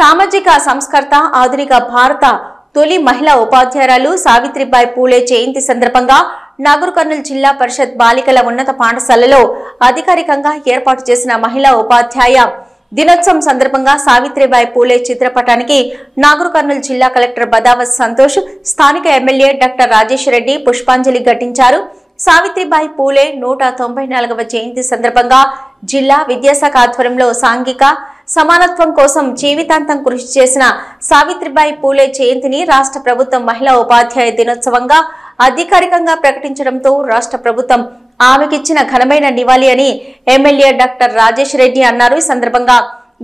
సామాజిక సంస్కర్త ఆధునిక భారత తొలి మహిళా ఉపాధ్యాయురాలు సావిత్రిబాయి పూలే జయంతి సందర్భంగా నాగర్ కర్నూల్ జిల్లా పరిషత్ బాలికల ఉన్నత పాఠశాలలో అధికారికంగా ఏర్పాటు చేసిన మహిళా ఉపాధ్యాయ దినోత్సవం సందర్భంగా సావిత్రిబాయి పూలే చిత్రపటానికి నాగర్ కర్నూల్ జిల్లా కలెక్టర్ బదావత్ సంతోష్, స్థానిక ఎమ్మెల్యే డాక్టర్ రాజేష్ రెడ్డి పుష్పాంజలి ఘటించారు. సావిత్రిబాయి పూలే 194వ జయంతి సందర్భంగా జిల్లా విద్యాశాఖ ఆధ్వర్యంలో సాంఘిక సమానత్వం కోసం జీవితాంతం కృషి చేసిన సావిత్రిబాయి పూలే జయంతిని రాష్ట్ర ప్రభుత్వం మహిళా ఉపాధ్యాయ దినోత్సవంగా అధికారికంగా ప్రకటించడంతో రాష్ట్ర ప్రభుత్వం ఆమెకిచ్చిన ఘనమైన నివాళి అని ఎమ్మెల్యే డాక్టర్ రాజేష్ రెడ్డి అన్నారు. ఈ సందర్భంగా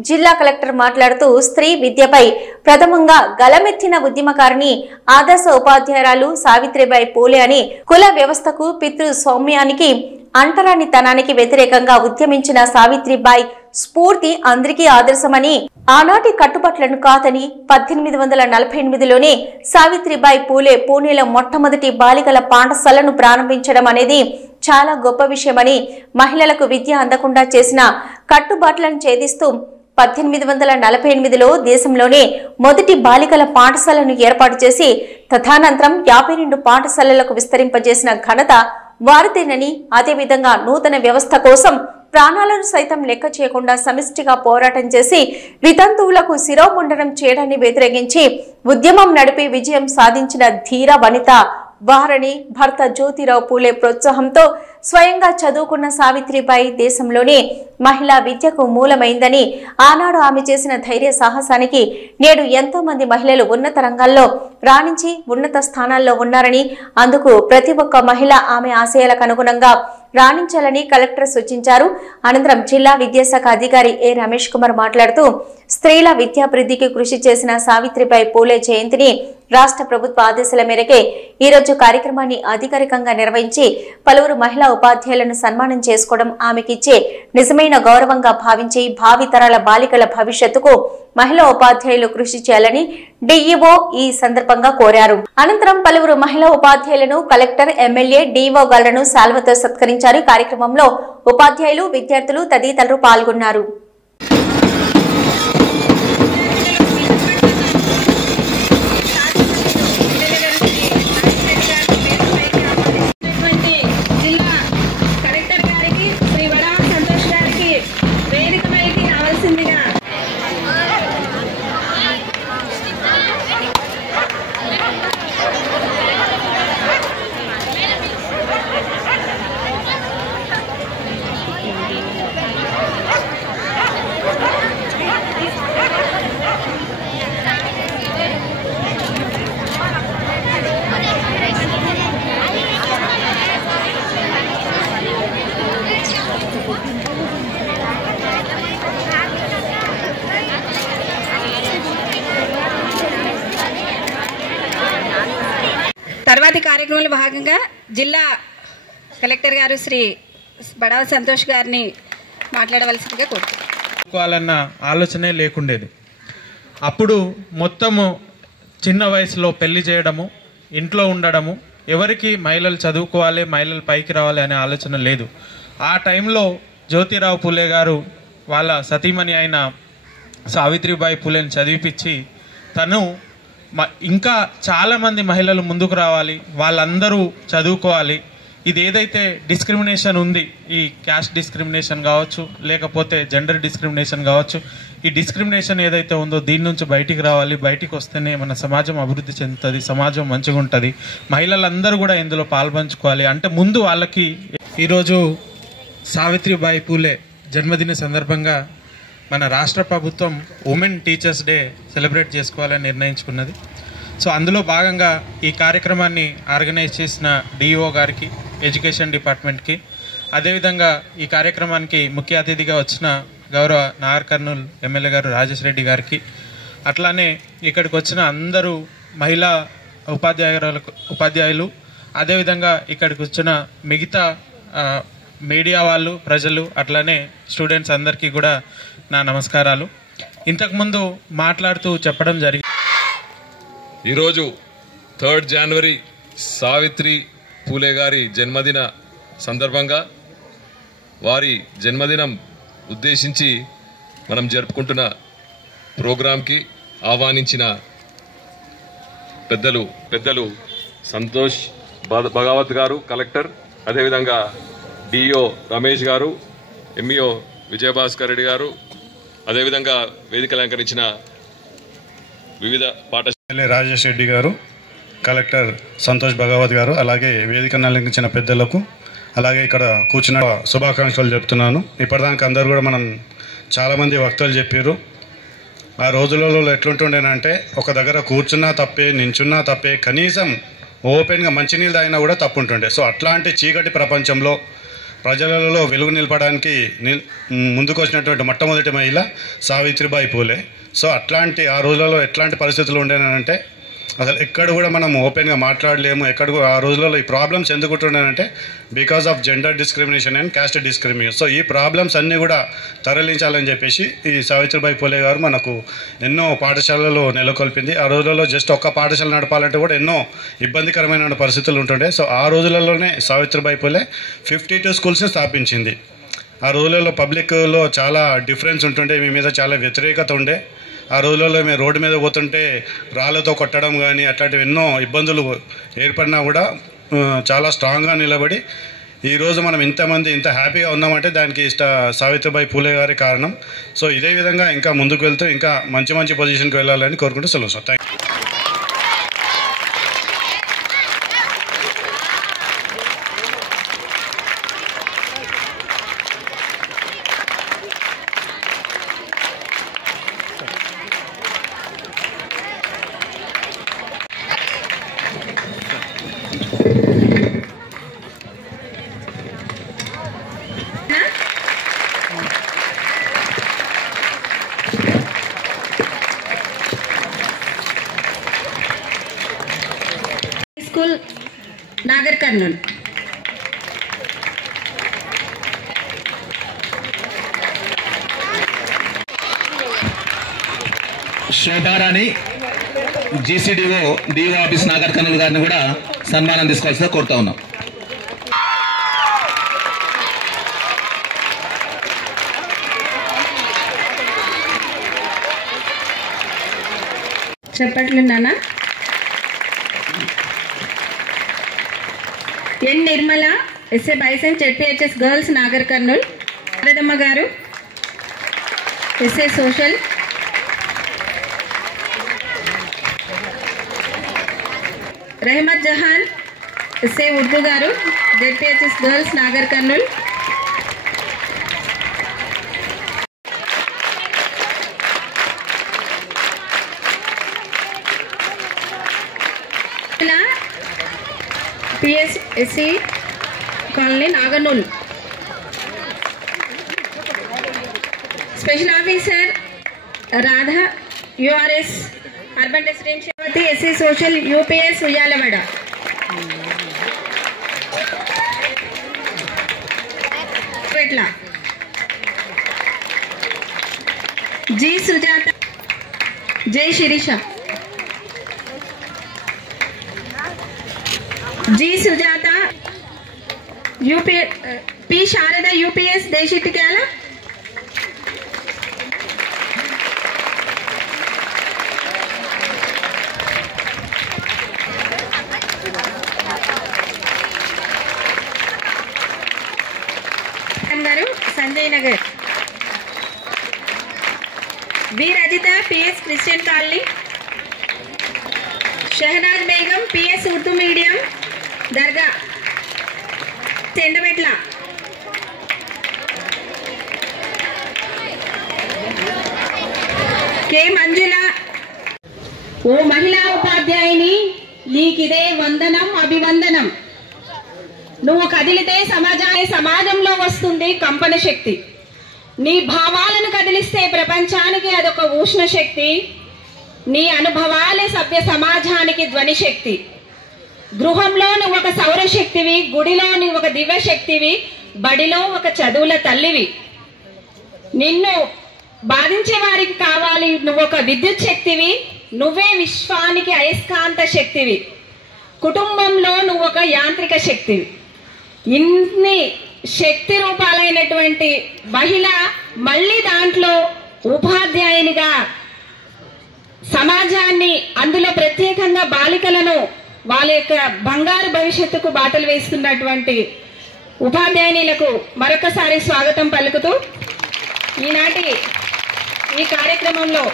జిల్లా కలెక్టర్ మాట్లాడుతూ స్త్రీ విద్యపై ప్రథమంగా గలమెత్తిన ఉద్యమకారిణి ఆదర్శ ఉపాధ్యాయురాలు సావిత్రిబాయి పూలే అని, కుల వ్యవస్థకు పితృ స్వామ్యానికి అంటరానితనానికి వ్యతిరేకంగా ఉద్యమించిన సావిత్రిబాయి స్ఫూర్తి అందరికీ ఆదర్శమని, ఆనాటి కట్టుబాట్లను కాదని 1848లోనే సావిత్రిబాయి పూలే పూణేలో మొట్టమొదటి బాలికల పాఠశాలను ప్రారంభించడం అనేది చాలా గొప్ప విషయమని, మహిళలకు విద్య అందకుండా చేసిన కట్టుబాట్లను ఛేదిస్తూ 1848లో దేశంలోనే మొదటి బాలికల పాఠశాలను ఏర్పాటు చేసి తదనంతరం 52 పాఠశాలలకు విస్తరింపజేసిన ఘనత వారిదేనని, అదేవిధంగా నూతన వ్యవస్థ కోసం ప్రాణాలను సైతం లెక్క చేయకుండా సమిష్టిగా పోరాటం చేసి వితంతువులకు శిరోముండనం చేయడాన్ని వ్యతిరేకించి ఉద్యమం నడిపి విజయం సాధించిన ధీర వనిత వారని భర్త జ్యోతిరావు పూలే ప్రోత్సాహంతో స్వయంగా చదువుకున్న సావిత్రిబాయి దేశంలోనే మహిళా విద్యకు మూలమైందని, ఆనాడు ఆమె చేసిన ధైర్య సాహసానికి నేడు ఎంతో మంది మహిళలు ఉన్నత రంగాల్లో రాణించి ఉన్నత స్థానాల్లో ఉన్నారని, అందుకు ప్రతి ఒక్క మహిళ ఆమె ఆశయాలకు అనుగుణంగా రాణించాలని కలెక్టర్ సూచించారు. అనంతరం జిల్లా విద్యాశాఖ అధికారి ఏ రమేష్ కుమార్ మాట్లాడుతూ స్త్రీల విద్యాభివృద్ధికి కృషి చేసిన సావిత్రిబాయి పూలే జయంతిని రాష్ట్ర ప్రభుత్వ ఆదేశాల మేరకే ఈరోజు కార్యక్రమాన్ని అధికారికంగా నిర్వహించి పలువురు మహిళా ఉపాధ్యాయులను సన్మానం చేసుకోవడం ఆమెకిచ్చే నిజమైన గౌరవంగా భావించి భావితరాల బాలికల భవిష్యత్తుకు మహిళా ఉపాధ్యాయులు కృషి చేయాలని డిఈఓ ఈ సందర్భంగా కోరారు. అనంతరం పలువురు మహిళా ఉపాధ్యాయులను కలెక్టర్, ఎమ్మెల్యే, డిఈఓ గాళ్లను శాల్వతో సత్కరించారు. ఈ కార్యక్రమంలో ఉపాధ్యాయులు, విద్యార్థులు తదితరులు పాల్గొన్నారు. తర్వాతి కార్యక్రమంలో భాగంగా జిల్లా కలెక్టర్ గారు శ్రీ బడావత్ సంతోష్ గారిని మాట్లాడవలసిందిగా కోరుకోవాలన్న ఆలోచనే లేకుండేది. అప్పుడు మొత్తము చిన్న వయసులో పెళ్లి చేయడము, ఇంట్లో ఉండడము, ఎవరికి మహిళలు చదువుకోవాలి, మహిళలు పైకి రావాలి అనే ఆలోచన లేదు. ఆ టైంలో జ్యోతిరావు పూలే గారు వాళ్ళ సతీమణి అయిన సావిత్రిబాయి పూలేని చదివిపించి తను ఇంకా చాలామంది మహిళలు ముందుకు రావాలి, వాళ్ళందరూ చదువుకోవాలి, ఇది ఏదైతే డిస్క్రిమినేషన్ ఉంది, ఈ క్యాస్ట్ డిస్క్రిమినేషన్ కావచ్చు, లేకపోతే జెండర్ డిస్క్రిమినేషన్ కావచ్చు, ఈ డిస్క్రిమినేషన్ ఏదైతే ఉందో దీని నుంచి బయటికి రావాలి, బయటికి వస్తేనే మన సమాజం అభివృద్ధి చెందుతుంది, సమాజం మంచిగా ఉంటుంది, మహిళలందరూ కూడా ఇందులో పాల్పంచుకోవాలి అంటే ముందు వాళ్ళకి. ఈరోజు సావిత్రిబాయి పూలే జన్మదిన సందర్భంగా మన రాష్ట్ర ప్రభుత్వం ఉమెన్ టీచర్స్ డే సెలబ్రేట్ చేసుకోవాలని నిర్ణయించుకున్నది. సో అందులో భాగంగా ఈ కార్యక్రమాన్ని ఆర్గనైజ్ చేసిన డిఈఓ గారికి, ఎడ్యుకేషన్ డిపార్ట్మెంట్కి, అదేవిధంగా ఈ కార్యక్రమానికి ముఖ్య అతిథిగా వచ్చిన గౌరవ నాగర్ కర్నూల్ ఎమ్మెల్యే గారు రాజేష్ రెడ్డి గారికి, అట్లానే ఇక్కడికి వచ్చిన అందరూ మహిళా ఉపాధ్యాయులు, అదేవిధంగా ఇక్కడికి వచ్చిన మిగతా మీడియా వాళ్ళు, ప్రజలు, అట్లానే స్టూడెంట్స్ అందరికీ కూడా నా నమస్కారాలు. ఇంతకుముందు మాట్లాడుతూ చెప్పడం జరిగింది, ఈరోజు 3 జనవరి సావిత్రి పూలే గారి జన్మదిన సందర్భంగా వారి జన్మదినం ఉద్దేశించి మనం జరుపుకుంటున్న ప్రోగ్రాంకి ఆహ్వానించిన పెద్దలు సంతోష్ భగవత్ గారు కలెక్టర్, అదేవిధంగా డిఓ రమేష్ గారు, ఎంఈఓ విజయభాస్కర్ రెడ్డి గారు, అదేవిధంగా వేదికలు అలంకరించిన వివిధ పాఠశాల రాజేష్ రెడ్డి గారు, కలెక్టర్ సంతోష్ భగవత్ గారు, అలాగే వేదికను అలంకరించిన పెద్దలకు, అలాగే ఇక్కడ కూర్చున్న శుభాకాంక్షలు చెప్తున్నాను. ఇప్పటిదాకా అందరూ కూడా మనం చాలామంది వక్తలు చెప్పారు. ఆ రోజులలో ఎట్లుంటుండేనంటే ఒక దగ్గర కూర్చున్నా తప్పే, నించున్నా తప్పే, కనీసం ఓపెన్గా మంచినీళ్ళు తాగినా కూడా తప్పు ఉంటుండే. సో అట్లాంటి చీకటి ప్రపంచంలో ప్రజలలో వెలుగు నిలపడానికి ముందుకు వచ్చినటువంటి మొట్టమొదటి మహిళ సావిత్రిబాయి పూలే. సో అట్లాంటి ఆ రోజులలో ఎట్లాంటి పరిస్థితులు ఉండేనంటే అసలు ఎక్కడ కూడా మనం ఓపెన్గా మాట్లాడలేము. ఎక్కడ ఆ రోజులలో ఈ ప్రాబ్లమ్స్ ఎందుకు ఉంటున్నాయంటే because of gender discrimination and caste discrimination. So ఈ ప్రాబ్లమ్స్ అన్నీ కూడా తరలించాలని చెప్పేసి ఈ సావిత్రిబాయి పూలే గారు మనకు ఎన్నో పాఠశాలలో నెలకొల్పింది. ఆ రోజులలో జస్ట్ ఒక్క పాఠశాల నడపాలంటే కూడా ఎన్నో ఇబ్బందికరమైన పరిస్థితులు ఉంటుండే. సో ఆ రోజులలోనే సావిత్రిబాయి పూలే 52 స్కూల్స్ని స్థాపించింది. ఆ రోజులలో పబ్లిక్లో చాలా డిఫరెన్స్ ఉంటుండే, మీ మీద చాలా వ్యతిరేకత ఉండే. ఆ రోజులలో మేము రోడ్డు మీద పోతుంటే రాళ్ళతో కొట్టడం కానీ అట్లాంటివి ఎన్నో ఇబ్బందులు ఏర్పడినా కూడా చాలా స్ట్రాంగ్గా నిలబడి ఈరోజు మనం ఇంత హ్యాపీగా ఉన్నామంటే దానికి సావిత్రిబాయి పూలే గారి కారణం. సో ఇదే విధంగా ఇంకా ముందుకు వెళ్తూ ఇంకా మంచి పొజిషన్కి వెళ్ళాలని కోరుకుంటూ సెలవు. Thank you. School Nagar Kurnool Shobharani GCDO DO office Nagar Kurnool గారిని కూడా సన్మానం తీసుకోవాల్సిందిగా కోరుతా ఉన్నాం. చెప్పట్లు నాన్న. ఎన్ నిర్మల ఎస్ఏ బైసెన్ ZPHS girls Nagar Kurnool, Sharadamma garu SA social, Rahmat Jahan SA Urdu garu ZPHS girls Nagar Kurnool, PSSC colony Nagarnool, special officer Radha URS urban residential SC social UPS Uyyalawada, G Sujatha Jaya Shirisha, G Sujatha UP P Sharada UPS देशिटिक्याला, Sanjay Nagar, B Rajitha PS Christian colony, Shehnaaz बेगम पीएस उर्दू मीडियम दरगाह चेंडमेट्ला, के मंजुला ओ महिला उपाध्यायुनी नीकिदे वंदनम अभिवंदनम, నువ్వు కదిలితే సమాజంలో వస్తుంది కంపన శక్తి. నీ భావాలను కదిలిస్తే ప్రపంచానికి అదొక ఉష్ణ శక్తి. నీ అనుభవాలే సభ్య సమాజానికి ధ్వని శక్తి. గృహంలో నువ్వు ఒక సౌర శక్తివి, గుడిలో నువ్వు ఒక దివ్య శక్తివి, బడిలో ఒక చదువుల తల్లివి. నిన్ను బాధించే వారికి కావాలి నువ్వు ఒక విద్యుత్ శక్తివి, నువ్వే విశ్వానికి అయస్కాంత శక్తివి. కుటుంబంలో నువ్వు ఒక యాంత్రిక శక్తివి. ఇన్ని శక్తి రూపాలైనటువంటి మహిళ మళ్ళీ దాంట్లో ఉపాధ్యాయునిగా సమాజాన్ని, అందులో ప్రత్యేకంగా బాలికలను వాళ్ళ యొక్క బంగారు భవిష్యత్తుకు బాటలు వేస్తున్నటువంటి ఉపాధ్యాయులకు మరొకసారి స్వాగతం పలుకుతూ ఈనాటి ఈ కార్యక్రమంలో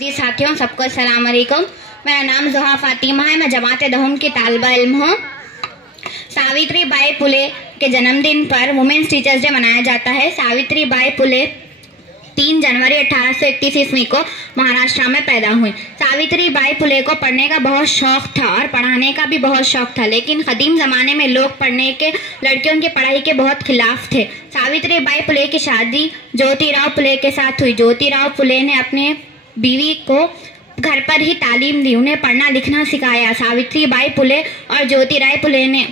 जी साथियों, सबको अस्सलाम वालेकुम। मेरा नाम ज़ोहा फातिमा है। मैं जमात दहम की तालिबा इल्म हूँ। सावित्री बाई फुले के जन्मदिन पर वुमेन्स टीचर्स डे मनाया जाता है। सावित्री बाई फुले 3 जनवरी 1831 ईस्वी को महाराष्ट्र में पैदा हुई। सावित्री बाई फुले को पढ़ने का बहुत शौक था और पढ़ाने का भी बहुत शौक था, लेकिन कदीम ज़माने में लोग पढ़ने के, लड़कियों की पढ़ाई के बहुत खिलाफ थे। सावित्री बाई फुले की शादी ज्योतिराव फुले के साथ हुई। ज्योतिराव फुले ने अपने बीवी को घर पर ही तालीम दी, उन्हें पढ़ना लिखना सिखाया। सावित्री बाई फुले और ज्योतिराव फुले ने